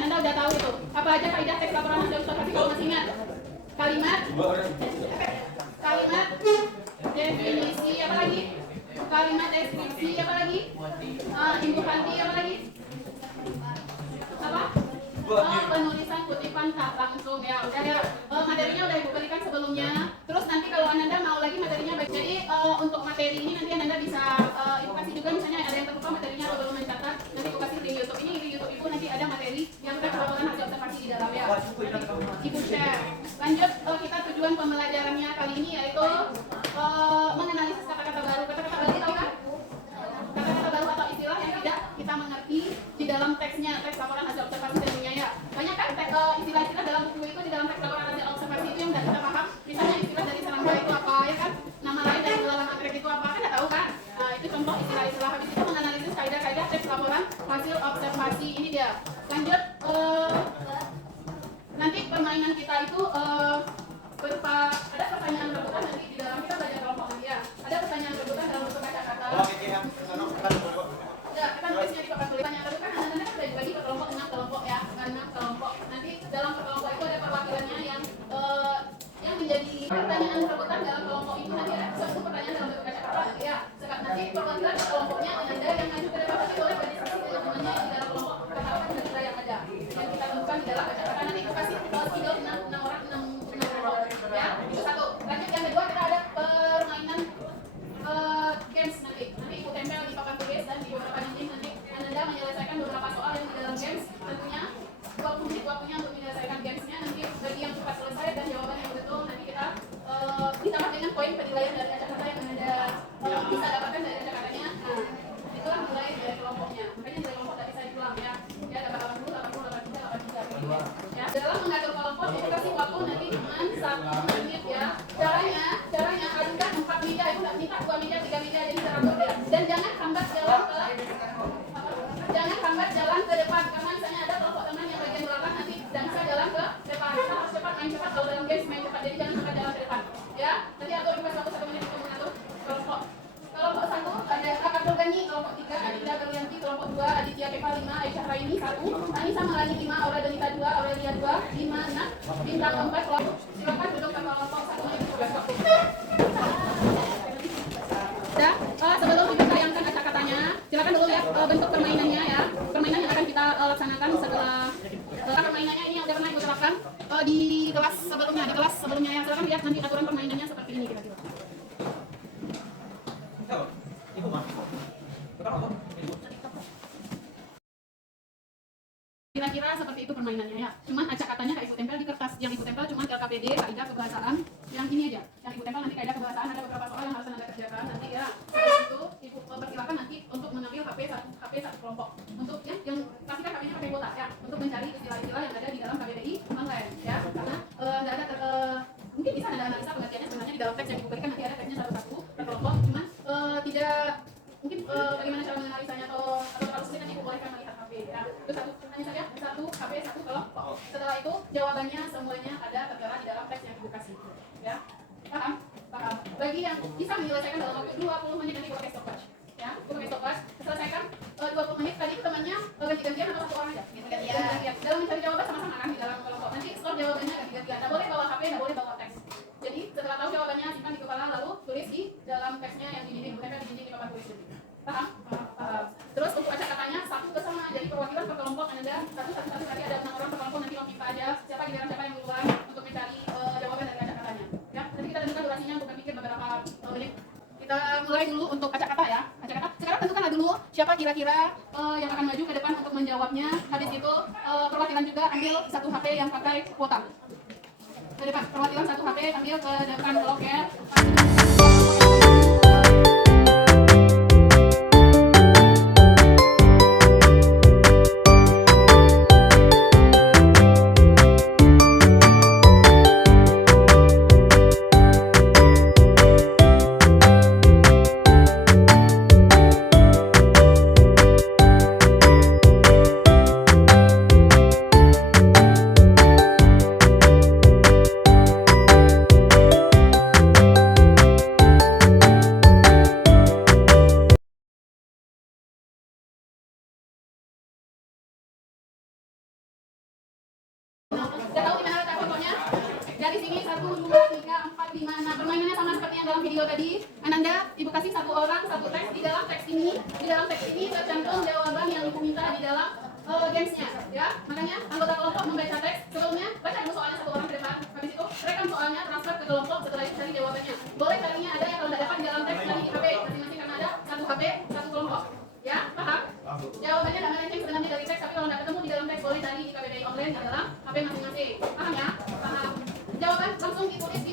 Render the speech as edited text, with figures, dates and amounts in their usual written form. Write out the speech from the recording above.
Dan Anda udah tahu itu. Apa aja kaidah teks laporan hasil observasi kalau masih ingat? Kalimat, definisi apa lagi? Kalimat deskripsi apa lagi? Infokanti apa lagi? Apa? Penulisan kutipan tak langsung ya. Udah ya. Materinya udah Ibu berikan sebelumnya. Terus nanti kalau Anda mau lagi materinya baik. Jadi untuk materi ini nanti Anda bisa Ibu kasih juga misalnya ada yang terlupa materinya atau belum mencatat. Nanti Ibu kasih di YouTube ini, di YouTube Ibu nanti ada materi yang kita laporan hasil observasi di dalam ya. Ibu share. Lanjut kita tujuan pembelajarannya kali ini yaitu menganalisis kata-kata baru. Kata-kata baru tahu kan? Kata-kata baru atau istilah yang tidak kita mengerti di dalam teksnya, teks laporan hasil observasi tentunya ya. Banyak kan istilah-istilah dalam buku itu di dalam teks laporan hasil observasi itu yang tidak kita paham. Misalnya istilah dari serangga itu apa ya kan? Nama lain dari belalang anggrek itu apa kan tidak tahu kan? Nah, itu contoh istilah-istilah. Habis itu menganalisis kaidah-kaidah teks laporan hasil observasi. Ini dia. Lanjut nanti permainan kita itu berupa ada pertanyaan rebutan nanti di dalam kita belajar kelompok nanti ya. Ada pertanyaan rebutan dalam bentuk kata-kata. Ya, kita nulisnya di papan tulis. Pertanyaan rebutan anak-anak kan sudah dibagi ke kelompok 6 kelompok ya, 6 kelompok. Nanti dalam kelompok itu ada perwakilannya yang menjadi pertanyaan rebutan dalam kelompok itu nanti ada satu pertanyaan dalam bentuk kata-kata ya. Nanti perwakilan kelompoknya Anda yang maju ke depan nanti boleh berdiskusi dengan temannya di dalam kelompok kata-kata nilai yang ada yang kita temukan di dalam kata-kata. Nanti kita kasih skill 6 orang 6 kelompok ya. Itu satu. Lanjut yang kedua kita ada permainan games nanti Ibu tempel di papan tulis dan di beberapa dinding nanti Anda menyelesaikan beberapa soal yang di dalam games tentunya 20 menit waktunya untuk menyelesaikan gamesnya. Nanti bagi yang cepat selesai dan jawaban yang betul nanti kita ditambah dengan poin penilaian dari kata-kata yang Anda bisa dapatkan dari kata-katanya. Nah, itulah mulai dari kelompoknya. Makanya dari kelompok tidak bisa diulang ya. Ya dapat 80, 80, 83, 83 ya. Dalam mengatur kelompok kita kasih waktu nanti cuma 1 menit ya. Caranya adukan 4 meja itu enggak minta 2 meja, 3 meja jadi teratur ya. Dan jangan hambat jalan ke depan karena misalnya ada kelompok teman yang bagian belakang nanti dan bisa jalan ke depan. Kita harus cepat main cepat kalau dalam games main cepat. Jadi jangan hambat jalan ke depan. Ya. Nanti atur juga 1 menit untuk mengatur kelompok. Kelompok 1 ada Kakak Turgani, kelompok 3 Aditya Berlianti, kelompok 2 Aditya Kepa 5, Aisyah Raini 1, Anissa Melani 5, Aura Denita 2, Aurelia 2, 5, Nak, Bintang 4 kelompok. Silakan duduk ke kelompok 1 menit tugas waktu. Ya, sebelum Ibu sayangkan kata-katanya, silakan dulu lihat bentuk permainannya ya. Permainan yang akan kita laksanakan setelah permainannya ini yang udah pernah Ibu terapkan di kelas sebelumnya ya. Silakan lihat nanti aturan permainannya seperti ini kira-kira. Kira-kira seperti itu permainannya ya. Cuman acak katanya Kak Ibu tempel di kertas. Yang Ibu tempel cuma LKPD, kaidah kebahasaan. Yang ini aja. Yang Ibu tempel nanti kaidah kebahasaan ada beberapa soal yang harus Anda kerjakan nanti ya. Setelah itu Ibu persilakan nanti untuk mengambil HP satu kelompok. Untuk yang pastikan HP-nya pakai kuota ya. Untuk mencari istilah-istilah yang ada di dalam KBBI online ya. Karena nggak ada mungkin bisa Anda analisa pengertiannya sebenarnya di dalam teks yang Ibu berikan nanti ada teksnya satu-satu per kelompok. Cuman tidak mungkin bagaimana cara menganalisanya atau terlalu sulit nanti Ibu bolehkan melihat HP ya. Itu hanya saja satu HP satu kelompok. Setelah itu jawabannya semuanya ada tertera di dalam teks yang Ibu kasih ya. Paham? Bagi yang bisa menyelesaikan dalam waktu 20 menit nanti Ibu pakai stopwatch ya. Ibu pakai stopwatch selesaikan 20 menit. Tadi temannya ganti-gantian atau satu orang aja? Ganti-gantian. Dalam mencari jawaban sama-sama kan di dalam kelompok. Nanti skor jawabannya ganti-gantian. Tidak boleh bawa HP, tidak boleh bawa teks. Jadi setelah tahu jawabannya simpan di kepala lalu tulis di dalam teksnya yang di dinding, tempel di dinding di papan tulis nanti. Paham? Terus untuk acak katanya satu ke sama. Jadi perwakilan per kelompok Anda satu tadi ada 6 orang per kelompok nanti lompat aja siapa giliran siapa yang duluan untuk mencari jawaban dari acak katanya. Ya, nanti kita tentukan durasinya bukan pikir beberapa menit. Kita mulai dulu untuk acak kata ya. Acak kata. Sekarang tentukanlah dulu siapa kira-kira yang akan maju ke depan untuk menjawabnya. Habis itu perwakilan juga ambil satu HP yang pakai kuota. Ke depan perwakilan satu HP ambil ke depan loket. Udah tahu gimana cara fotonya? Dari sini 1, 2, 3, 4, 5. Nah, permainannya sama seperti yang dalam video tadi. Ananda, ibu kasih satu orang satu teks. Di dalam teks ini tercantum jawaban yang ibu minta di dalam gamesnya, ya. Makanya anggota kelompok membaca teks. Sebelumnya baca dulu soalnya satu orang ke depan. Habis itu rekam soalnya, transfer ke kelompok. Setelah itu cari jawabannya. Boleh carinya ada yang kalau tidak dapat di dalam teks cari di HP masing-masing karena ada satu HP satu kelompok. Ya, paham? Jawabannya tidak melenceng sebenarnya dari teks, tapi kalau tidak ketemu di dalam teks boleh cari di KBBI online di dalam HP masing-masing. Paham ya? Paham. Jawaban langsung ditulis di